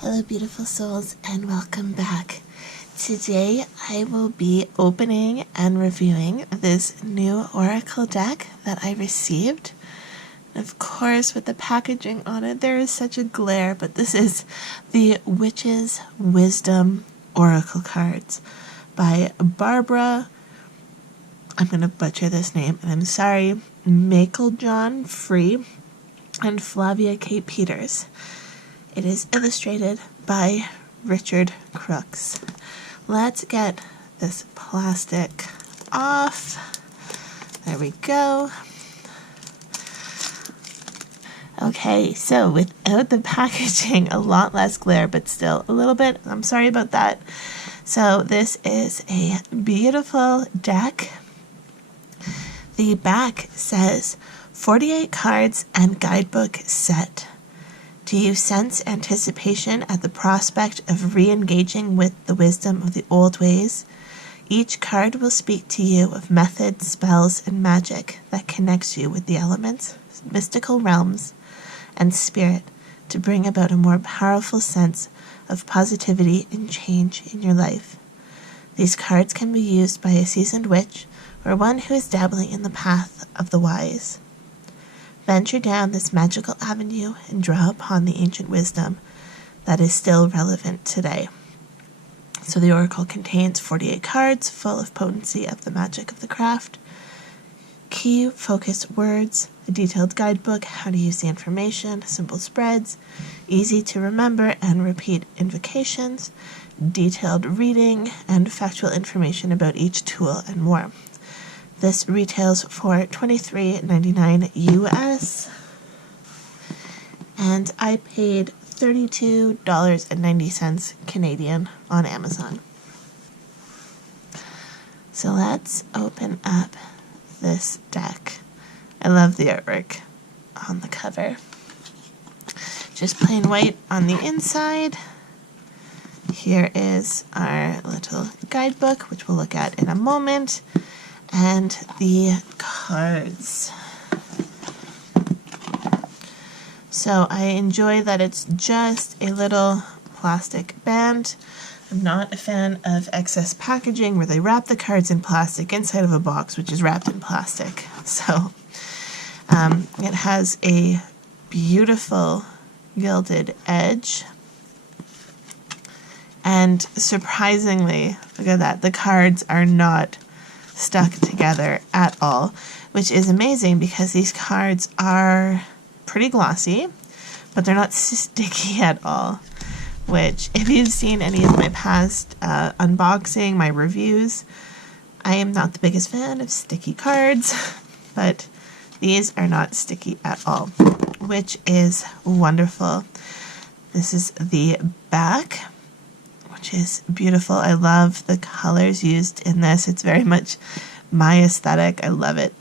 Hello beautiful souls and welcome back. Today I will be opening and reviewing this new oracle deck that I received. Of course, with the packaging on it there is such a glare, but this is the Witch's Wisdom Oracle cards by Barbara, I'm going to butcher this name and I'm sorry, Makeljohn Free and Flavia K. Peters. It is illustrated by Richard Crooks. Let's get this plastic off. There we go. Okay, so without the packaging, a lot less glare, but still a little bit. I'm sorry about that. So this is a beautiful deck. The back says 48 cards and guidebook set. Do you sense anticipation at the prospect of re-engaging with the wisdom of the old ways? Each card will speak to you of methods, spells, and magic that connects you with the elements, mystical realms, and spirit to bring about a more powerful sense of positivity and change in your life. These cards can be used by a seasoned witch or one who is dabbling in the path of the wise. Venture down this magical avenue and draw upon the ancient wisdom that is still relevant today. So the oracle contains 48 cards full of potency of the magic of the craft, key focused words, a detailed guidebook, how to use the information, simple spreads, easy to remember and repeat invocations, detailed reading, and factual information about each tool and more. This retails for $23.99 US, and I paid $32.90 Canadian on Amazon. So let's open up this deck. I love the artwork on the cover. Just plain white on the inside. Here is our little guidebook, which we'll look at in a moment. And the cards. So I enjoy that it's just a little plastic band. I'm not a fan of excess packaging where they wrap the cards in plastic inside of a box which is wrapped in plastic. So it has a beautiful gilded edge. And surprisingly, look at that, the cards are not stuck together at all, which is amazing because these cards are pretty glossy, but they're not sticky at all, which if you've seen any of my past unboxing, my reviews, I am not the biggest fan of sticky cards, but these are not sticky at all, which is wonderful. This is the back, which is beautiful. I love the colors used in this. It's very much my aesthetic. I love it.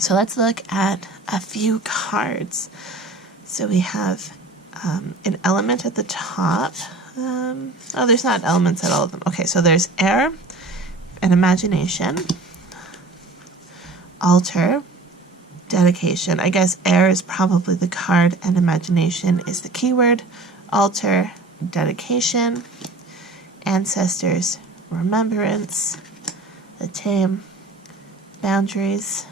So let's look at a few cards. So we have an element at the top. There's not elements at all of them. Okay, so there's air and imagination, altar, dedication. I guess air is probably the card and imagination is the keyword. Altar, dedication, ancestors, remembrance, the tame, boundaries,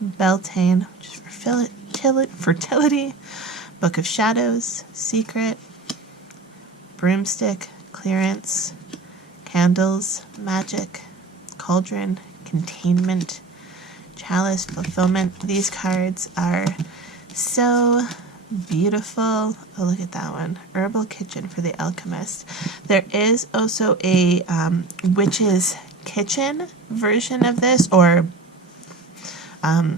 Beltane, which is for fertility, book of shadows, secret, broomstick, clearance, candles, magic, cauldron, containment, chalice, fulfillment. These cards are so beautiful. Oh, look at that one. Herbal Kitchen for the Alchemist. There is also a Witch's Kitchen version of this, or I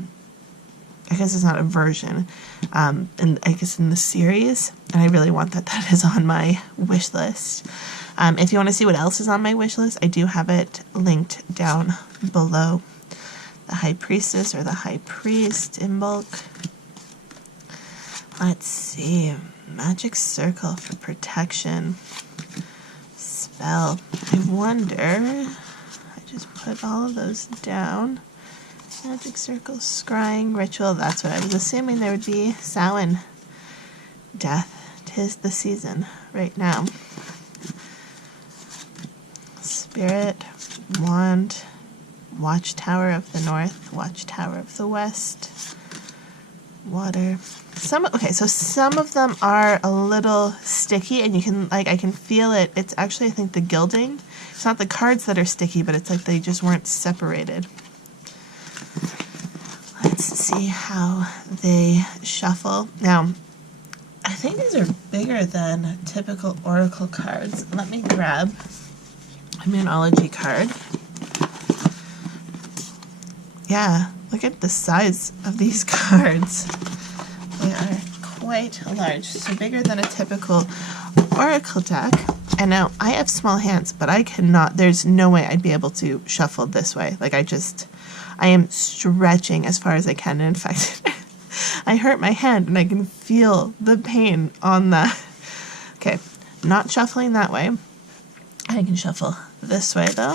guess it's not a version, and I guess in the series, and I really want that. That is on my wish list. If you want to see what else is on my wish list, I do have it linked down below. The High Priestess or the High Priest in bulk. Let's see. Magic Circle for protection. Spell. I wonder. I just put all of those down. Magic Circle, Scrying, Ritual. That's what I was assuming there would be. Samhain. Death, 'tis the season right now. Spirit, Wand, Watchtower of the North, Watchtower of the West, Water. Okay, so some of them are a little sticky, and you can, like, I can feel it. It's actually, I think, the gilding. It's not the cards that are sticky, but it's like they just weren't separated. Let's see how they shuffle. Now, I think these are bigger than typical oracle cards. Let me grab a Moonology card. Yeah, look at the size of these cards. They are quite large, so bigger than a typical oracle deck. And now I have small hands, but I cannot, there's no way I'd be able to shuffle this way. Like, I am stretching as far as I can. And in fact, I hurt my hand and I can feel the pain on that. Okay, not shuffling that way. I can shuffle this way though.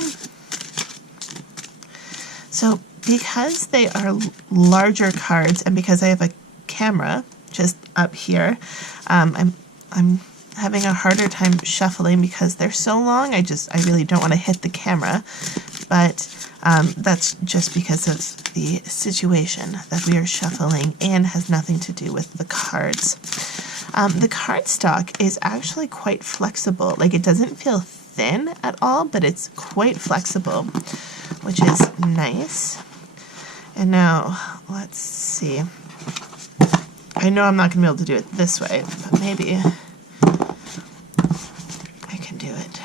So because they are larger cards and because I have a camera just up here, I'm having a harder time shuffling because they're so long. I really don't want to hit the camera, but that's just because of the situation that we are shuffling and has nothing to do with the cards. The cardstock is actually quite flexible. Like, it doesn't feel thin at all, but it's quite flexible, which is nice. And now, let's see. I know I'm not going to be able to do it this way, but maybe I can do it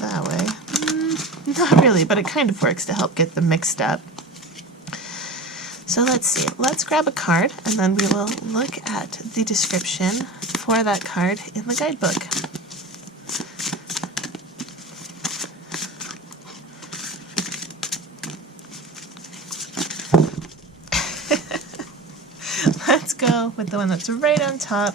that way. Not really, but it kind of works to help get them mixed up. So let's see. Let's grab a card, and then we will look at the description for that card in the guidebook. Let's go with the one that's right on top.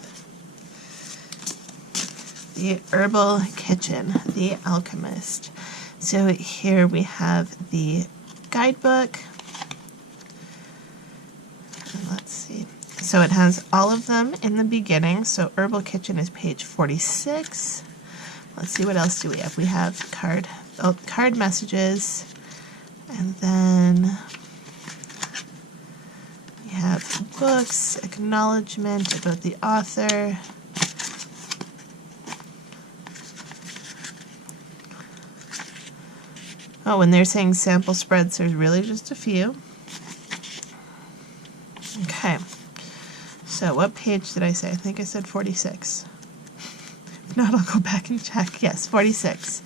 The Herbal Kitchen, the Alchemist. So here we have the guidebook. And let's see. So it has all of them in the beginning. So Herbal Kitchen is page 46. Let's see, what else do we have? We have card messages, and then we have books, acknowledgement about the author. Oh, when they're saying sample spreads, there's really just a few. Okay. So what page did I say? I think I said 46. If not, I'll go back and check. Yes, 46.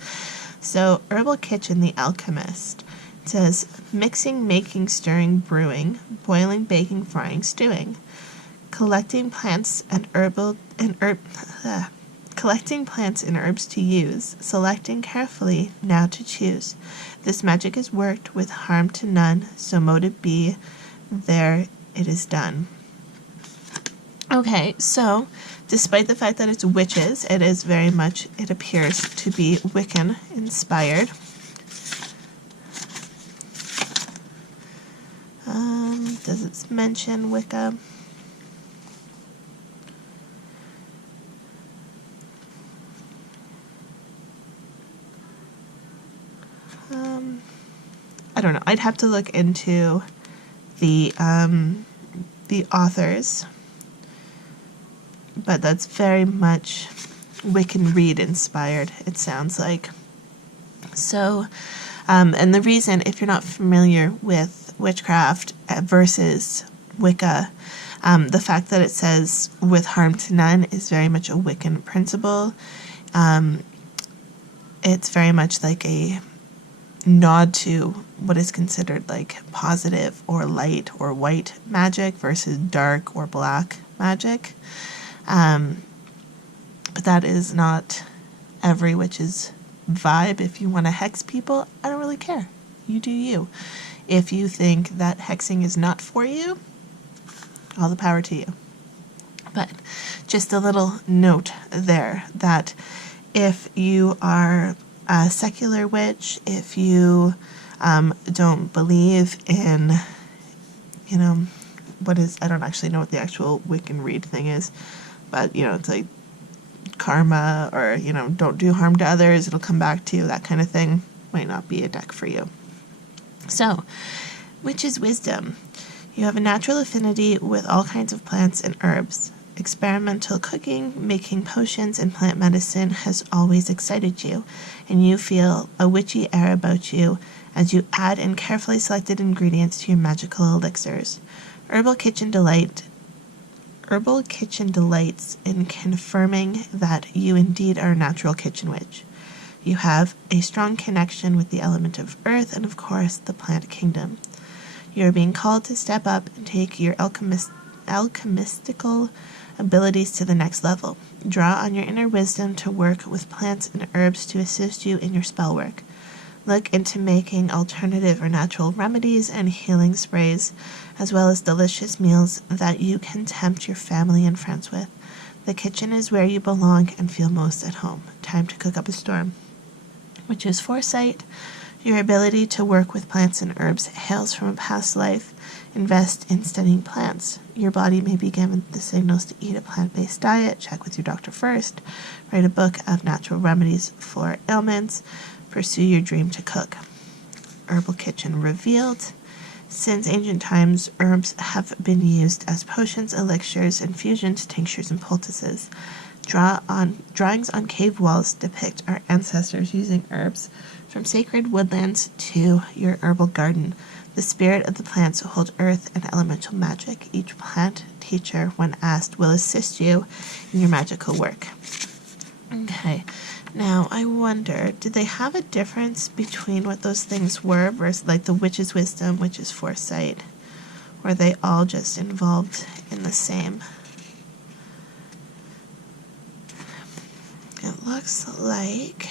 So Herbal Kitchen, the Alchemist. It says mixing, making, stirring, brewing, boiling, baking, frying, stewing. Collecting plants and collecting plants and herbs to use, selecting carefully, now to choose. This magic is worked with harm to none, so mote it be, there it is done. Okay, so despite the fact that it's witches, it is very much, it appears to be Wiccan inspired. Does it mention Wicca? I don't know. I'd have to look into the authors, but that's very much Wiccan Reed inspired, it sounds like. So, and the reason, if you're not familiar with witchcraft versus Wicca, the fact that it says with harm to none is very much a Wiccan principle. It's very much like a nod to what is considered like positive or light or white magic versus dark or black magic. But that is not every witch's vibe. If you want to hex people, I don't really care. You do you. If you think that hexing is not for you, all the power to you. But just a little note there that if you are a secular witch, if you don't believe in, I don't actually know what the actual Wiccan Reed thing is, but, it's like karma, or, you know, don't do harm to others, it'll come back to you, that kind of thing, might not be a deck for you. So, Witch's Wisdom. You have a natural affinity with all kinds of plants and herbs. Experimental cooking, making potions, and plant medicine has always excited you, and you feel a witchy air about you as you add in carefully selected ingredients to your magical elixirs. Herbal kitchen delights in confirming that you indeed are a natural kitchen witch. You have a strong connection with the element of earth and, of course, the plant kingdom. You are being called to step up and take your alchemistical abilities to the next level. Draw on your inner wisdom to work with plants and herbs to assist you in your spell work. Look into making alternative or natural remedies and healing sprays, as well as delicious meals that you can tempt your family and friends with. The kitchen is where you belong and feel most at home. Time to cook up a storm. Which is foresight. Your ability to work with plants and herbs hails from a past life. Invest in studying plants. Your body may be given the signals to eat a plant-based diet. Check with your doctor first. Write a book of natural remedies for ailments. Pursue your dream to cook. Herbal kitchen revealed. Since ancient times, herbs have been used as potions, elixirs, infusions, tinctures, and poultices. Drawings on cave walls depict our ancestors using herbs, from sacred woodlands to your herbal garden. The spirit of the plants hold earth and elemental magic. Each plant teacher, when asked, will assist you in your magical work. Okay, now I wonder, did they have a difference between what those things were versus like the Witch's Wisdom, Witch's Foresight? Or are they all just involved in the same? It looks like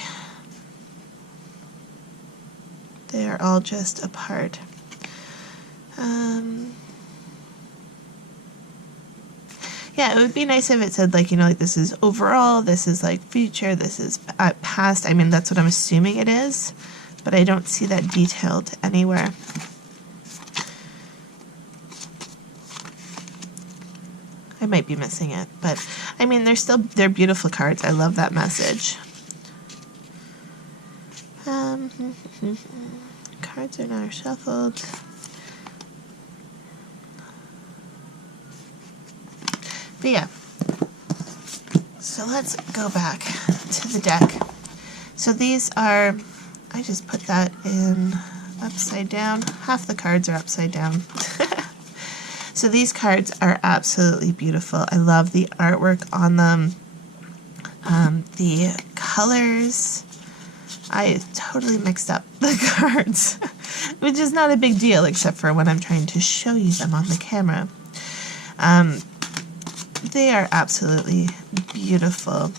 they are all just a part. Yeah, it would be nice if it said, like, you know, like this is overall, this is like future, this is past. I mean, that's what I'm assuming it is, but I don't see that detailed anywhere. I might be missing it, but I mean, they're beautiful cards. I love that message. Cards are now shuffled. But yeah, so let's go back to the deck. So these are, I just put that in upside down. Half the cards are upside down. So these cards are absolutely beautiful. I love the artwork on them. The colors, I totally mixed up the cards, which is not a big deal except for when I'm trying to show you them on the camera. They are absolutely beautiful.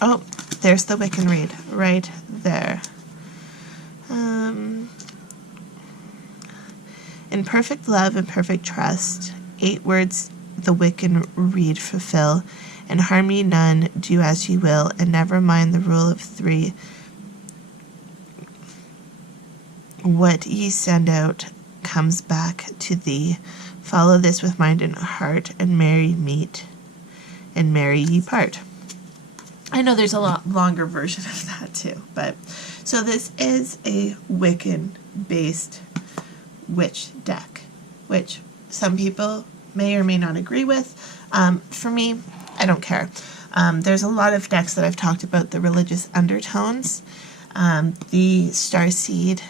Oh, there's the Wiccan read right there. In perfect love and perfect trust, 8 words the Wiccan read fulfill. In harmony none, do as ye will, and never mind the rule of 3. What ye send out comes back to thee. Follow this with mind and heart, and merry meet, and merry ye part. I know there's a lot longer version of that too, but so this is a Wiccan-based witch deck, which some people may or may not agree with. For me, I don't care. There's a lot of decks that I've talked about the religious undertones. The Starseed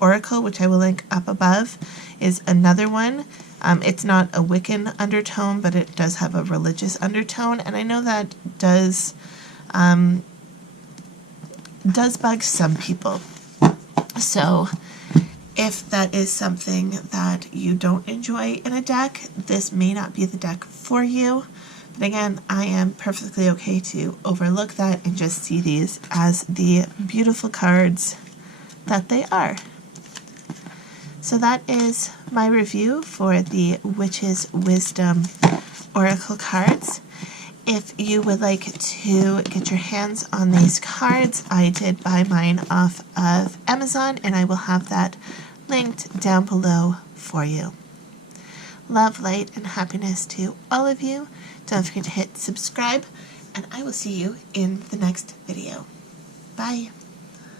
Oracle, which I will link up above, is another one. It's not a Wiccan undertone, but it does have a religious undertone, and I know that does bug some people. So if that is something that you don't enjoy in a deck, this may not be the deck for you. But again, I am perfectly okay to overlook that and just see these as the beautiful cards that they are. So that is my review for the Witch's Wisdom Oracle cards. If you would like to get your hands on these cards, I did buy mine off of Amazon, and I will have that linked down below for you. Love, light, and happiness to all of you. Don't forget to hit subscribe and I will see you in the next video. Bye!